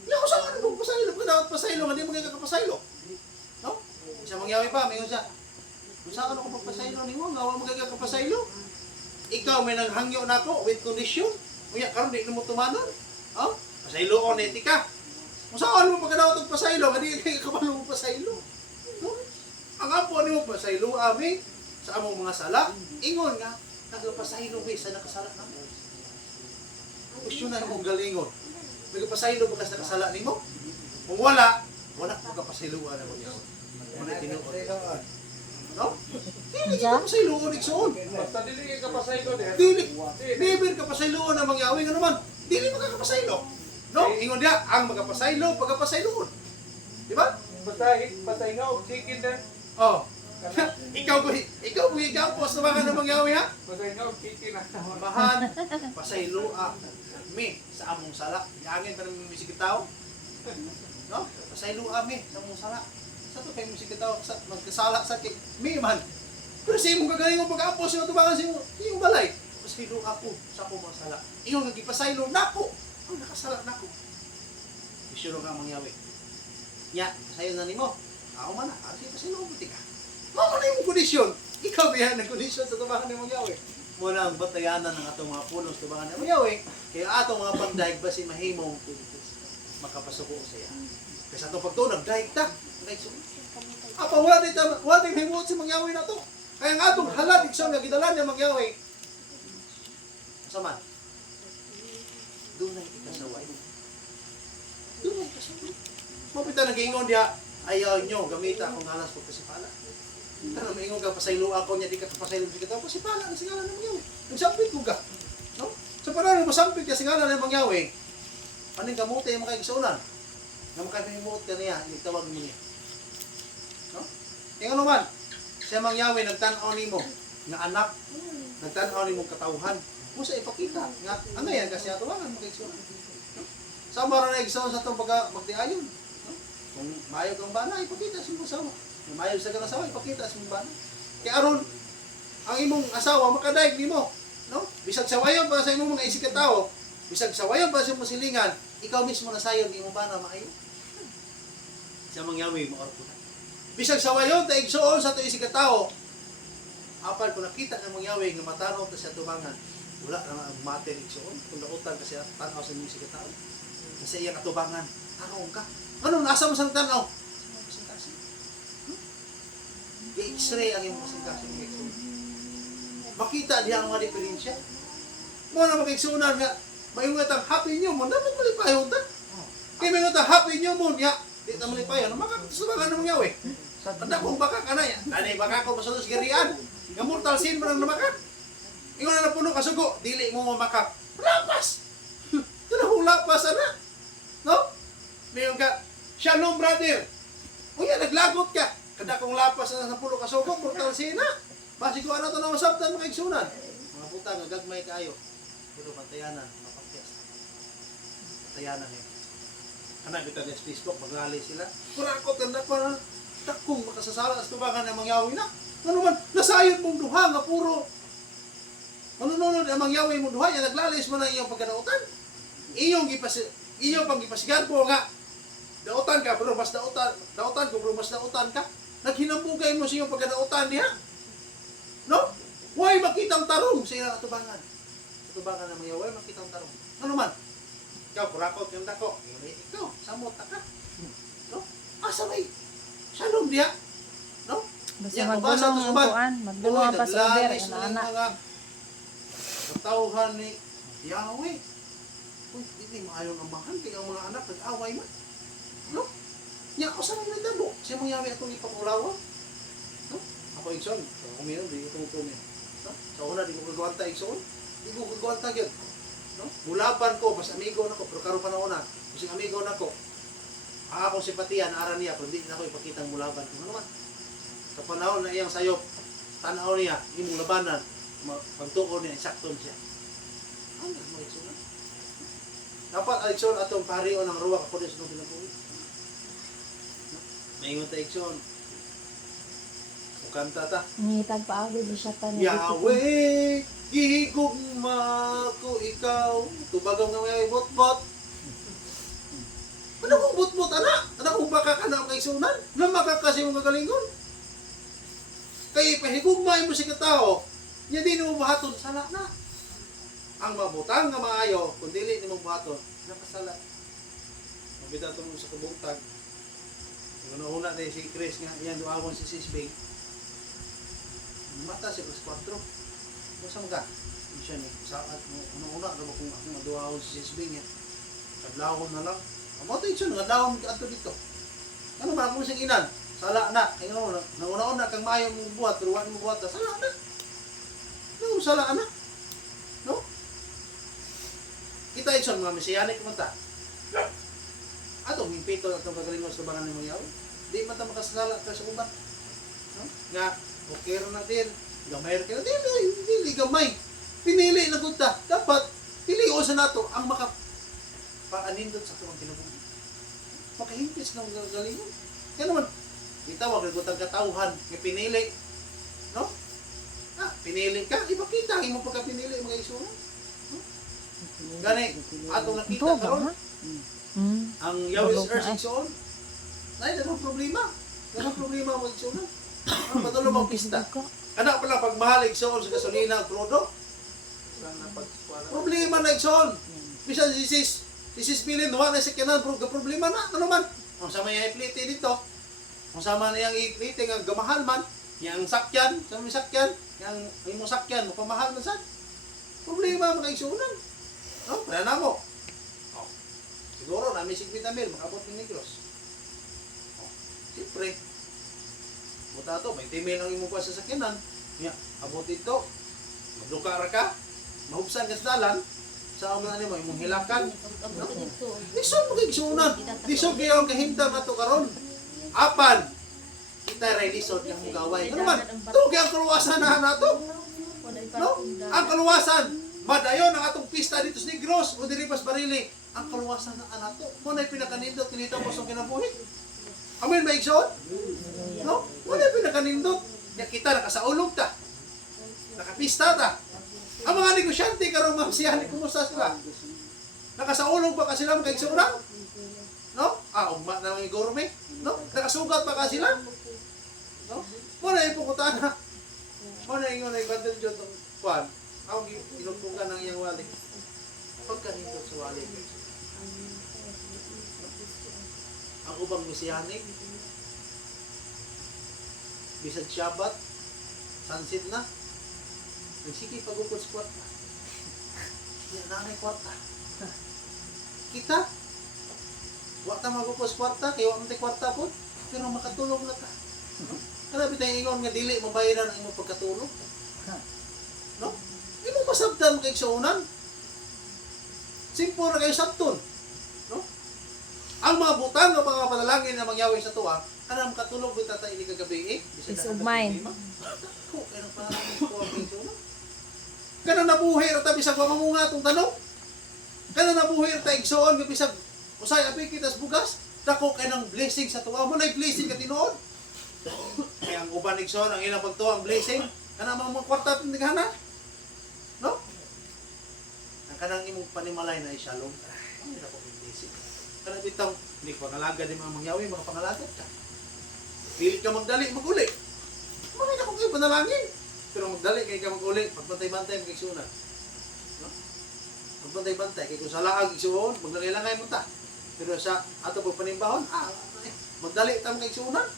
Hindi ako saan ano pasaylo. Kung dapat pasaylo, hindi mo kaya kapasaylo. No? Isa mangyawi pa, may siya. Kung saan ano ko pagpasaylo ni mo, nga mo kaya kapasaylo. Ikaw may naghangyo na ako with condition. Kuya, karon di mo tumanon. Oh? Pasaylo ko na etika. Kung saan mo pagkadaw itong pasaylo, hindi kaya kapalo mo pasaylo. No? Ang ampo ni mo pasaylo, ami, sa among mga sala, ingon nga, nagpasaylo ba sa nakasala na mo? Question na mong galingon. Nagpasaylo ba sa nakasala ni mo? Kung wala ko kapasayloan na mo niya. Muna tinuod. No? Dili ka kapasayloon, igsoon. Basta dili ka kapasaylo din. Dili. Never kapasayloon na mangyawi nga naman. Dili magkakapasaylo. No? Ingon dia, ang magkapasaylo, pagkapasayloon. Di ba? Basta hinga og chicken din. Oh. ikaw po higampo sa mga na mangyawi ha? Basta hinga og chicken na. Mahan, pasayloa. Mi, sa among sala. Iangin pa ng misikitaw. No? Pasayloa mi, sa among sala. Sa to kay misikitaw, magkasala sa kay mi man. Pero sa imong gagaling mo pag-apo sa tubangan sa iyong balay. Pasayloa ko sa akong mga sala. Iyong nagipasaylo nako. Ang nakasala nako. Isyuro nga mangyawi. Nya, sayo na nimo. Ako man na, kasi pasaylo mo ka. Mao na yung kondisyon. Ikaw biyan ng kondisyon sa tubangan ni mangyawi. Muna ang batayanan ng atong mga pulos sa tubangan ni mangyawi. Kaya atong mga pagdaig ba si mahimong makapasuko sa iya. Kasi atong pagtunag, daig ta. Apa, wala din himuot si mangyawi na to. Kaya nga atong halad, ikson nga gidalan ni mangyawi. Saman, doon na ikasaway. Doon na ikasaway. Mapita nag-ingon diya, ayaw nyo, gamita akong halas pagkasipala. Tanong maingon ka, pasaylo ako niya, di ka pasaylo di ka tao, pasipala na singalan ng mangyawi. Nagsampit ko ka. No? Sa parang masampit ka singalan ng mangyawi, paning kamote yung mga kaigsunan. Na makahimuot ka niya, itawag mo niya. No? Yung ano man, siya mangyawi, nagtanaw ni mo, nga anak, nagtanaw ni mo katauhan. Kung sa ipakita, nga, ano yan, kasi atawangan mga kaigsunan. No? Sa mara na igsunan sa itong magdiayon. No? Kung maayog ang bana, ipakita sa mong asawa. Kung maayog sa kang asawa, ipakita sa mong bana. Kaya aron, ang imong asawa, makadaig ni mo. No? Bisag sawayon para sa imong mga isig ka tao, bisag sawayon para sa imong silingan, ikaw mismo nasayod, imong bana maayo. Sa mangyawi, maorpunan. Bisag sawayon, ta igsuon sa ito isig ka tao, apal kung nakita ng mangyawi, nga matanaw ta sa tubangan, wala na ang mater igsuon, kung nautan kasi tanaw sa imong isig ka tao. Kasi iyang atubangan, tanaw ka. Ano, nasa mo sa tanaw? Kasing-kasing. I-x-ray ang iyong kasing-kasing. Makita diya ang mga diferensya. Mo na magigsunan nga, mayungat ang happy nyo mo, dapat malipayon ta. Kaya mayungat ang happy nyo mo, niya, di na malipayon, makakasubangan ng mangyawi. Tanda kong baka ka na yan. Dali, baka ko masunod sa girian. Nga mortal sin mo nang namakak. Ingon na napuno kasugo, dili mo mamakak. Lapas! Ito na kong lapas, ana. No? Mayon ka, shalom brother. O yan, naglagot ka. Kada kong lapas na napuno kasugo, mortal sin na. Basi ko ano ito na masabtan mga igsunan. Mga puta, gagmay kayo. Pero pantayanan, mapakyas. Pantayanan eh. Anak kita sa Facebook, maglali sila. Kurakot, tanda ko na. Takong makasasala sa tubangan ng mangyawi na. Ano man, nasayod mong duha nga puro. Manununod ang mangyawi mong duha, yan naglalis mo na iyong pagkadautan. Iyong pang ipasigan po nga. Dautan ka, pero mas dautan ko, pero mas dautan ka. Naghinambugay mo sa iyong pagkadautan niya. No? Huwag makitang tarong sa iyong atubangan. tutubangan ng mga yaway, makita ang tarong. Ano man? Ikaw, kurakot yung dako. Ikaw, samot ka. No? Asa may shalom diya? No? Basta Yan, magdulong mabasa ang to sa bag. kuan, magdulong ang pasober, naglanis na yung anak. mga katauhan ni Yahweh. Uy, hindi maayon ang mahal, kaya ang mga anak nag-away man. No? Nya, ako sa mga nagdabo. Siya mga Yahweh atong ipakulawa. No? Ako ikson, kuminom, di ko kuminom. No? Sa una, di ko kagawanta ikson. Di ko kagawanta yun. No? Mulaban ko, mas amigo na ko, pero karoon pa na una, kasi amigo na ko. Ako simpatiyan, aran niya, pero hindi na ako ipakita ang mulaban ko. Ano man? Sa panahon na iyang sayop, tanaw niya, imong labanan, pagtuon niya, sakton siya. Ano na, mga ikson na? Dapat ikson atong parion ng ruwa ako din sa nung pinabuhi. Maingon ta ikson. Kanta ta. Ngitag paagi di siya tan. Yahweh, gihigugma ko ikaw. Tubagaw nga may bot-bot. Ano kong bot-bot, anak? Ano kong baka ka na kay sunan? Na makakasi mong kagalingon? Kaya pahigugma mo si katao, niya di mo buhaton, sala na. Ang mabutang nga maayo, kung dili ni mong buhaton, nakasala. Mabita ito mo sa kabutag. Una-una tayo si Chris nga, yan duawon si Sisbing. Mata si plus 4. Masang ka? Siya ni, saat mo, una-una, ano kung akong maduawon si Sisbing yan. Kadlawon na lang. Amo tayo siya, ngadlawon ka ato dito. Ano ba, kung siyang inan? Sala na. Kaya ano, nauna-una kang maayo mong buhat, ruwan mong buhat, sala na. No, sala na. No? Kita ikson mga mesiyanik man ta. Ato, himpito at ang kagalingon sa bangan ng mga yaw. Di man ta makasala ka sa uban. No? Nga, okay rin natin. Gamay rin ka. Dili gamay. Pinili na ta. Dapat, piliin sa nato ang makapaanindot sa tuwang kinabuhi. Makahimpis ng kagalingon. Kaya naman, kita wag nagutang katauhan nga pinili. No? Pinili ka. Ipakita, mo pagka pinili mga isura. Gani, atong nakita Ito ba? karon ang Yahweh's Tulog na Earth igsoon. Nay, dalang problema. Dalang problema mo igsoon. Ang patuloy mong pista. Anak pala pagmahal igsoon sa gasolina ug krudo. Problema na igsoon. Bisan si sis Pilin wa na sa kanan problema na ano man. Ang sama niya iplite dito. Ang sama niyang iplite nga gamahal man. Yang sakyan, sa may sakyan, yang imong sakyan mo pamahal na sad. Problema mga igsuonan. No, para na mo. Oh. Siguro na may 50 mil makabot ni Negros. Oh. Siyempre. Buta to, 20 mil ang imong pa sa sakyanan. Nya, abot ito. Magduka ra ka. Mahubsan ka sa dalan. Sa mga ano mo imong hilakan. No? Lisod mo kay igsuonan. Lisod kayo ang kahimtang nato karon. Apan kita ray lisod yang mugaway. Ano man? Tugi ang kaluwasan na nato. No? Ang kaluwasan madayon ang atong pista dito sa Negros o diri pas Barili. Ang kaluwasan na anato. Mo na pinakanindot kinita mo sa kinabuhi. Amen ba igsoon? No? Mo na pinakanindot. Ya kita nakasaulog ta. Nakapista ta. Ang mga negosyante karong mamsiyan kumusta sila? Nakasaulog pa ka sila mga igsoon? No? Ugma na lang igorme. No? Nakasugat pa ka sila? No? Mo na ipukutan na. Mo na ingon ay bandel jud tong kwan. Ako inupugan ng iyang wali. Pagkanindot sa wali. Ang ubang mesiyanik, bisag Shabbat, sunset na, nagsiki pagupod sa kwarta. Yan na may kwarta. Kita, wak ta magupod sa kwarta, kaya wak mo tayo kwarta po, pero makatulog na ka. Kaya bitang ingon nga dili, mabayaran ang imong pagkatulog. No? Hindi mo masabdan kay saunan. Simple na kayo sabton. No? Ang mga butang ng mga panalangin na mangyawin sa tuwa, kanang katulog mo tatay ini kagabi eh. Peace of mind. Ako, kaya nang panalangin sa tuwa kay saunan. Kanang nabuhi rata bisag wa mamunga tong tanong. Kanang nabuhi rata igsoon nga bisag usay abi kita sa bugas. Dako kay nang blessing sa tuwa mo na blessing ka tinuod. Kaya ang uban igsoon ang ilang pagtuwa ang blessing kanang mga kwarta tindigana. No? Ang kanang imong panimalay na isyalong. Ang ina ko blessing. Kanang bitang hindi pangalaga di mga mangyawi mga pangalaga ka. Pilit ka magdali maguli. Mga ina ko kayo panalangin. Pero magdali kay ka maguli pagpantay-bantay magigsunan. No? magbantay-bantay kay kung sa laag igsuon maglangay-langay mo ta. Pero sa ato pag panimbahon, magdali ta mga igsuonan.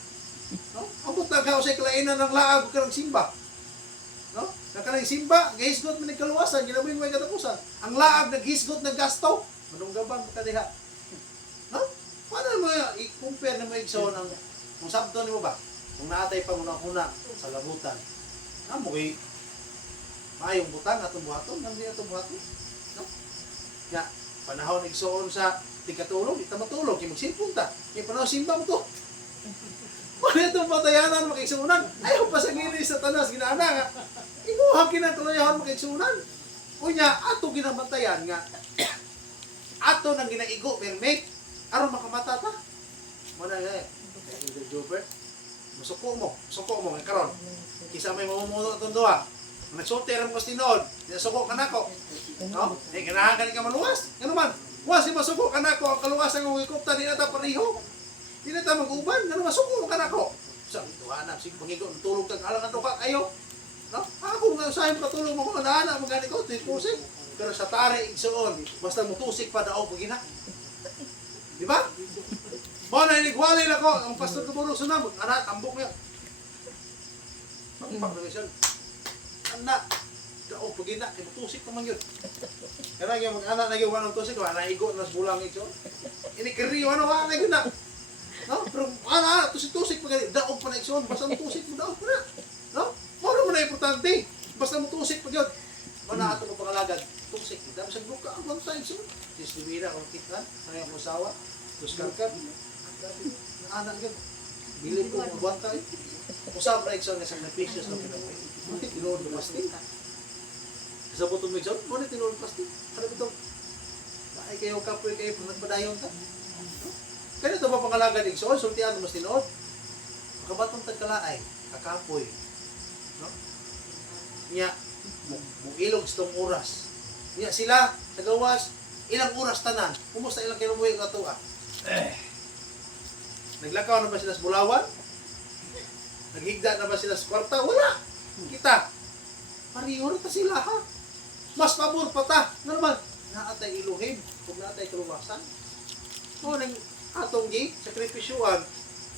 No? Abot na ka usay kalainan ng laag karang simba. No? Nakanang simba, gahisgot man kaluwasan, ginabuhi mo katapusan. Ang laag naghisgot ng gasto, manunggabang ka diha. No? Paano mo i-compare na mo igsuon ang kung sabto nimo ba? Kung naatay pa una sa labutan. Amo kay maayong butang atong buhaton, nandi atong buhaton. No? Ya, panahon igsuon sa tigkatulog, ita matulog, kay magsilpon ta. Kay panahon simba mo to. Ano itong patayanan makiksunan? Ayaw pa sa ngiri sa tanas, ginana nga. Inuha kinatulayahan makiksunan. Unya, ato ginabantayan nga. Ato nang ginaigo, permit. Aron makamata ta. Muna nga eh. Jobert. Musuko mo, nga karon. Kisa may mamumuno itong duha. Nagsulti rin mo sa tinood. Suko ka na ko. No? Eh, ganahan ka ni ka maluwas. Ano man? Was, masuko ka na ko. Ang kaluwasan ng helikopter, di na ta pariho. Di na ta mag-uban. Ano masuko ka na ko. Sa duha na, sige pangigo, tulog kang alang ka kayo. No? Ako nga usahin patulog mo ko, naanak magani ko, tusik. Pero sa tari, igsoon, basta mutusik pa daw pag ina. Di ba? Mo na inigwalay na ko, ang pastor ko puro sunod, anak, tambok niya. Pagpak na siya. Anak, daw pag ina, kaya mutusik naman yun. Kaya nga mag-anak na yung wanang tusik, naigo na sa bulang igsoon. Inikiriyo, ano ba, na yun na. No? Pero tusik-tusik pag daog pa na igsoon, basta mutusik mo daog pa na. No? Moro mo na importante. Basta mutusik pag yun. Mana ato ko pangalagad, tusik. Dami sa buka, ang bantay igsoon. Distribuira, kung kita, ano yung musawa, tuskarkar. Naanak yun. Bilin ko, magbantay. Usap na igsoon na sa napisyos na pinaway. Muna tinuod ng plastic. Sa butong mo igsoon, muna tinuod ng plastic. Ano ba ito? Ay kayo kapoy kayo pag nagpadayon ka. Kaya ito ba pangalagad igsoon, sultihan mo mas tinuod. Makabatong tagkalaay, kakapoy. No? Niya, ilog sa itong oras. Niya sila, sa gawas, ilang oras tanan. Kumusta ilang kilobuhay ka ito Naglakaw na ba sila sa Bulawan? Naghigda na ba sila sa kwarta? Wala! Kita! Pariyo na sila ha! Mas pabor pa ta! Normal! Naatay iluhim, kung naatay kaluwasan. O, nang atong gi, sakripisyuan,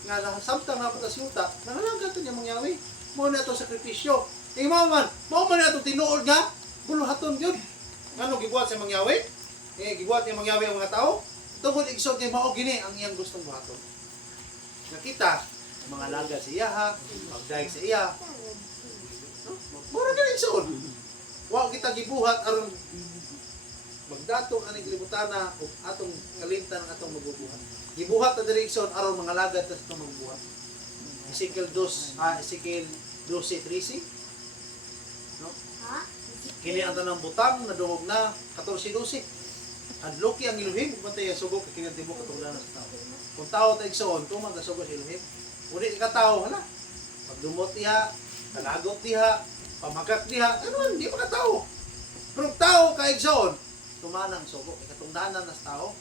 nga samtang nga patas yuta, nangalanggan ito niya mangyawi. Mo na itong sakripisyo. E mo man na itong tinuod nga, buluhaton yun. Ano gibuhat sa mangyawi? Gibuhat niya mangyawi ang mga tao. Tungkol igsod niya mao gini ang iyang gustong buhaton. Nakita, mga lagad sa iya ha, magdaig sa iya. No? Mura ka igsod. Wa kita gibuhat aron magdato aning libutana o atong kalimtan ang atong magbubuhat. Gibuhat na direksyon aron mga lagad ta itong magbuhat. Ezekiel 12:13. No? Kini ang tanang butang na dungog na 14:12. Adloki ang iluhim, bantay ang sugok kini ang tibok katong sa tao. Kung tao ta igsoon, tuman ta sugok sa iluhim. Uli ka tao, hala. Pagdumot diha, kalagot diha, pamagat diha, ano man, di pa ka tao. Pero tao ka igsoon, tumanang sugok, katungdanan na sa tao.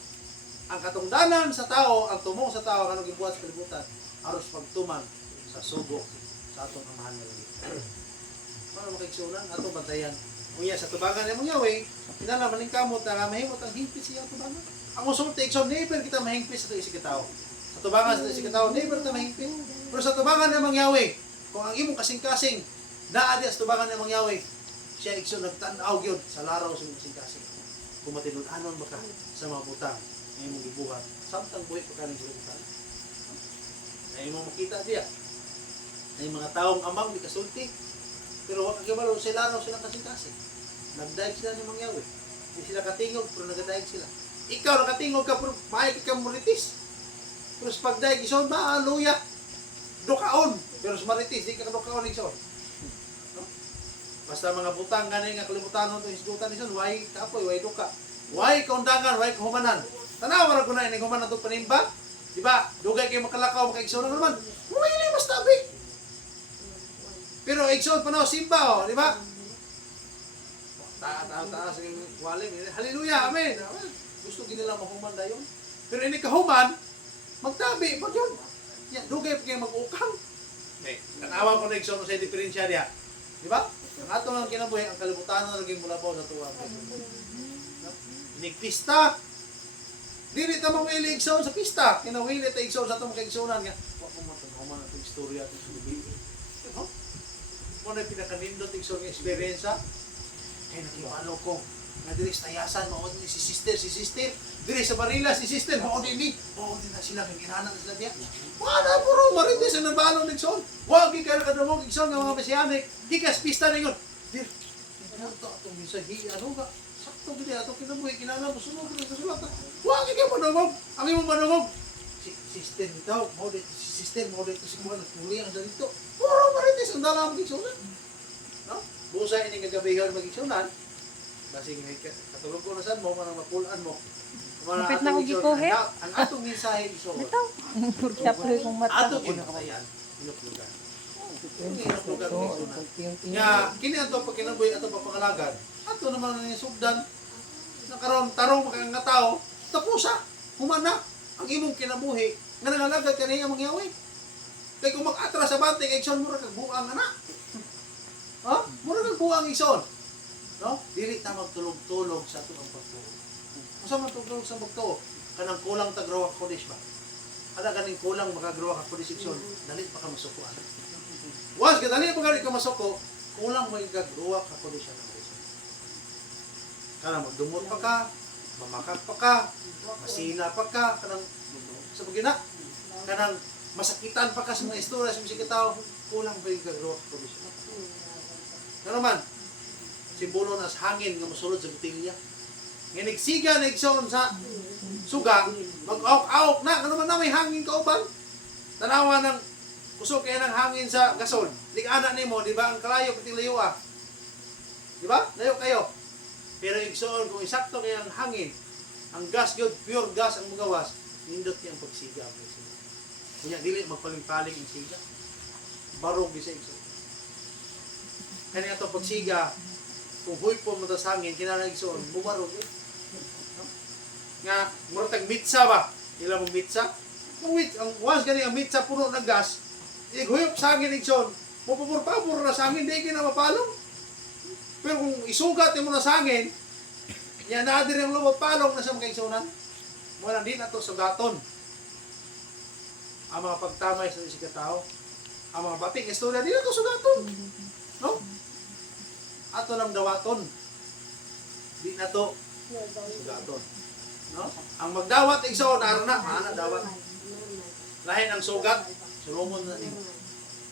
Ang katungdanan sa tao, ang tumong sa tao kanang gibuhat sa kalibutan, aros pagtuman sa sugok sa atong amahan nga langit. Ano makigsunan atong bantayan. Unya sa tubangan ni mong Yahweh, kinala maning kamot na mahimot ang hingpit siya tubangan. Ang usulti igsoon never kita mahingpit sa isig tao. Sa tubangan sa isig tao never ta mahingpit. Pero sa tubangan ni mong Yahweh, kung ang imong kasing-kasing naa di sa tubangan ni mong Yahweh, siya igsoon nagtan-aw gyud sa laraw sa imong kasing-kasing. Kung matinud-anon ba ka sa mga butang na imong gibuhat, samtang buhi pa kaning gibuhat. Na imong makita diya. Na mga taong amang di kasulti. Pero wag kagabalo sila raw sila kasing-kasing. Nagdaig sila ni Mang Yahweh. Hindi sila katingog pero nagdaig sila. Ikaw nakatingog ka pero maayos ka muritis. Pero sa pagdaig ison ba aluya. Dukaon. Pero sa maritis di ka dukaon ison. No? Basta mga butang ganay nga kalimutanon to isgutan ison way kapoy way duka. Way kaundangan way kahumanan. Tanaw ra kun na ini humanan to panimba. Di ba? Dugay kay makalakaw makaigsoon naman. Way mas tabi. Pero igsoon pa na simba, di ba? Taas ang walim. Hallelujah, amen. Gusto ginila mahuman dayon. Pero ini kahuman, magtabi, pag yun. Dugay pa kayo mag-ukang. Tanawa ko na igsoon sa diferensya niya. Di ba? Ang ato ng kinabuhi, ang kalibutan na naging mula po sa tuwa. Nig pista. Dili ta mo ili igsoon sa pista. Kinawili ta igsoon sa atong kaigsuonan nga. Wa ko man tanaw man ang istorya ato sa lubi. No? Mo na pinakanindot igsoon nga experience. Kaya nakipalo ko. Nga diri sa tayasan, maod ni si sister. Diri sa Barila, si sister, maod ni. Maod na sila, kang inanan na sila diya. Wala puro, marites ang nabalong nigsoon. Wag ka na kadumog igsoon nga mga mesiyanik. Di ka pista na yun. Dir, ito atong misahi, ano ka? Sakto gini, atong kinabuhi, kinala mo, sunog na sa sulatan. Wag ka manungog. Ang imo manungog. Si sister nito, maod si sister, maod ito si mga nagpuli ang dito. Puro marites ang dalang igsoon. No? Busa ini kagabihan mag-igsunan. Basing katulog ko na saan mo, manang mapulaan mo. Kapit na ko gikuhe. Ang atong mensahe iso. Ito. Purkaploy kong mata. Atong kinakatayan. Inuklugan. Inuklugan ng igsunan. Nga, kini ato pag kinabuhi ato papangalagad. Ato naman ang sugdan. Nakaroon, tarong mga nga tao. Tapusa. Humana. Ang imong kinabuhi. Nga nangalagad ka niya mangyawin. Kaya kung mag-atras sa bante, kay igsoon mo rin kagbuang anak. Ha? Mura kagbuang igsoon. No? Dili ta magtulog-tulog sa atong pagtuo. Usa man tulog sa pagtuo? Kanang kulang tagrawa ka kodes ba? Ada kaning kulang magagrawa ka kodes igsoon, dali pa ka masukuan. Was ka dali pa ka masuko, kulang mo igagrawa ka kodes sa igsoon. Kanang magdumot pa ka, mamakak pa ka, masina pa ka, kanang sa pagina, kanang masakitan pa ka sa mga istorya sa mga tao, kulang ba igagrawa ka kodes. Ano man? Simbolo nas hangin nga mosulod sa botilya. Nga nagsiga na igsoon sa suga, mag-aok-aok na, ano man na may hangin kauban. Tanawa ng kusog kaya ng hangin sa gasol. Lig-ana nimo, di ba? Ang kalayo pati layo ah. Di ba? Layo kayo. Pero igsoon kung isakto kaya ang hangin, ang gas yun, pure gas ang magawas, nindot niyang pagsiga. Kanya dili magpaling-paling ang siga. Barog di sa igsoon. Kanya ito pagsiga, kung huy po mo sa hangin, kinanagsoon, bumarog eh. No? Nga, muratag mitsa ba? Ila mong mitsa? Ang once gani ang mitsa puno ng gas, ihuyop sa hangin igsoon, mapapur-papur na sa hangin, di ka na mapalong. Pero kung isugat mo na sa hangin, yan na din ang lumapalong na sa mga igsoonan, wala din na ito sugaton. Ang mga pagtamay sa isang tao, ang mga bating istorya, di na ito sugaton. No? Ato lang dawaton. Di na to sugaton. No? Ang magdawat igsoon ara na, ana dawat. Lahin ang sugat, sulumon na ni.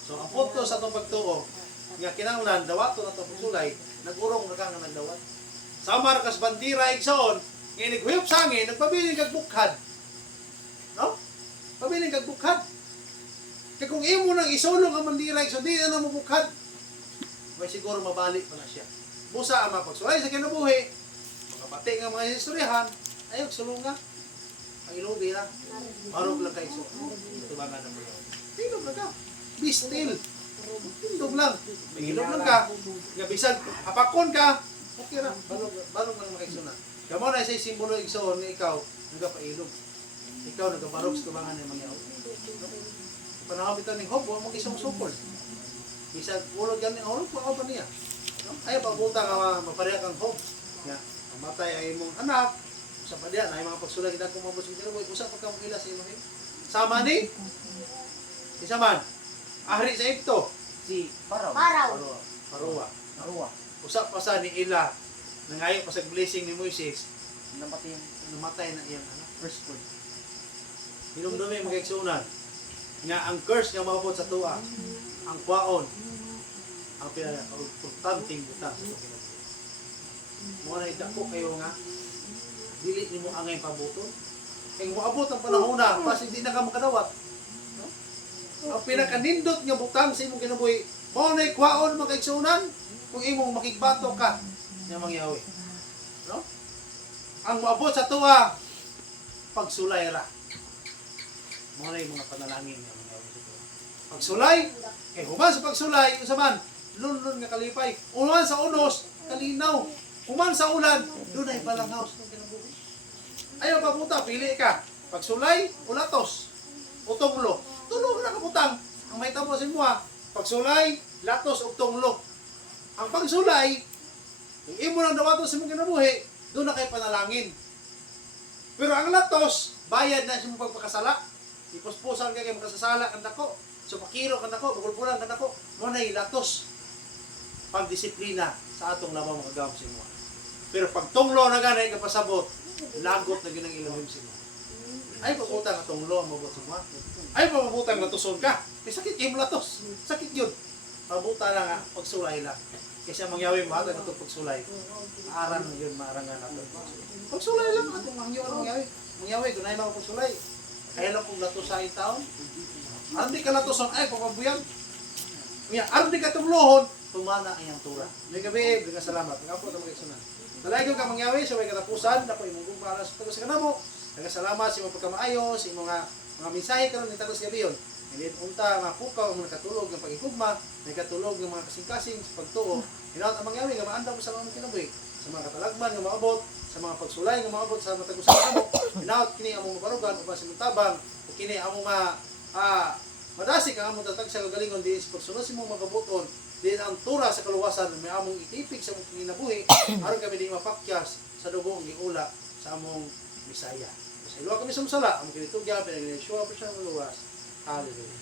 So ang punto sa atong pagtuo, nga kinahanglan dawaton ato pagsulay, nag-urong na ka nga nagdawat. Sama ra kas bandira igsoon, nga naghuyop sa hangin, nagpabiling kag bukhad. No? Pabiling kag bukhad. Kaya kung imo nang isulong ang bandira igsoon, di na mo bukhad. May siguro mabalik pa na siya. Busa ang mapagsulay sa kinabuhi, mga bati nga mga istoryahan, ayok sulunga. Ang ilubi na, marog lang kayo. Tubangan ng mga. Tindog lang ka. Be still. Tindog lang. Tindog lang ka. Gabisan, hapakon ka. Okay na. Balog lang mga igsoon na. Kamo na isa simbolo igsoon na ikaw, nagapailog. Ikaw nagabarog sa tubangan ng mga yaw. Panahabitan ng hob, huwag mong isang sukol. Bisag ulog yan ng ulog, pa ba niya? No? Ay, pagpunta ka mapareha kang hope. Nga, mamatay ay mong anak. Sa pa diyan, ay mga pagsulag na kung mabusog dito, usap pagka mong ila sa imahin. Sama ni? Isa man. Ahri sa ito. Si Paraw. Paruwa. Usap pa sa ni ila. Nangayo pa sa blessing ni Moises. Namatay na iyang anak. First word. Hinumdumi mga igsuunan. Nga ang curse nga maabot sa tuwa. Ang kwaon, ang pinaka-importanting butang sa Panginoon. Muna idako kayo nga, dili ni mo angay pabuton. Kaya mo abot ang panahon na, basta hindi na ka makadawat. No? Ang pinaka-nindot nga butang sa imong kinabuhi, muna ikwaon mga kaigsunan, kung imong makigbato ka, nga mangyawi. No? Ang maabot sa tuwa, pagsulay ra. Muna yung mga panalangin nga mangyawi sa tuwa. Pagsulay, kaya human sa pagsulay, yung saman, lunlun nga kalipay. Human sa unos, kalinaw. Human sa ulan, doon ay balanghaws. Ayaw papunta, pili ka. Pagsulay, ulatos. Utonglo. Tulog na kaputang. Ang may tapusin mo ha. Pagsulay, latos o tonglo. Ang pagsulay, kung imo nang dawato sa mga kinabuhi, doon na kayo panalangin. Pero ang latos, bayad na siya pagpakasala. Ipuspusan kayo makasasala kan nako. So pakiro kan nako, bugul-bulan kan nako. Mo na latos. Pagdisiplina sa atong labang mga gawom sa imo. Pero pag tunglo na ganay kapasabot, lagot na ginang ilahim sa imo. Ay pagutang nga tunglo ang mabot sa imo. Ay pagutang nga tuson ka. Kay sakit kay latos. Sakit yun. Pabuta lang nga pagsulay lang. Kasi ang mangyawi mo ato ito pagsulay. Aran yun maarangan nato. Pagsulay lang atong mangyawi. Mangyawi kung ay mga pagsulay. Kaya lang kung latos sa taon. Aran di ka latoson ay papabuyan. Kuya, aran di ka tumlohon, tumana ang iyang tura. May gabi, bigyan salamat. Nagapot ang mga iksunan. Nalaigong ka mangyawi, sa may katapusan, ako imong kumpara sa tagas ka na mo. Nagasalamat sa imong pagkamaayo, sa imong mga mensahe karon ni tagas gabi yun. Hindi unta nga pukaw ang mga katulog ng pag-igugma, may katulog ng mga kasing-kasing sa pagtuo. Hinaut ang mangyawi nga maandaw mo sa mga kinabuhi, sa mga katalagman nga maabot, sa mga pagsulay nga maabot sa matagusan mo. Hinaut kini among mabarugan upang sa tabang, o kini among madasik ang among tatag sa kagalingon di sa pagsunod sa imong magabuton, di ang tura sa kaluwasan may among itipig sa among kinabuhi, aron kami di mapakyas sa dugo ang giula sa among Bisaya. Sa ilo kami sa musala, among kinitugya, pinag-inisyo, pa siya ang luwas. Hallelujah.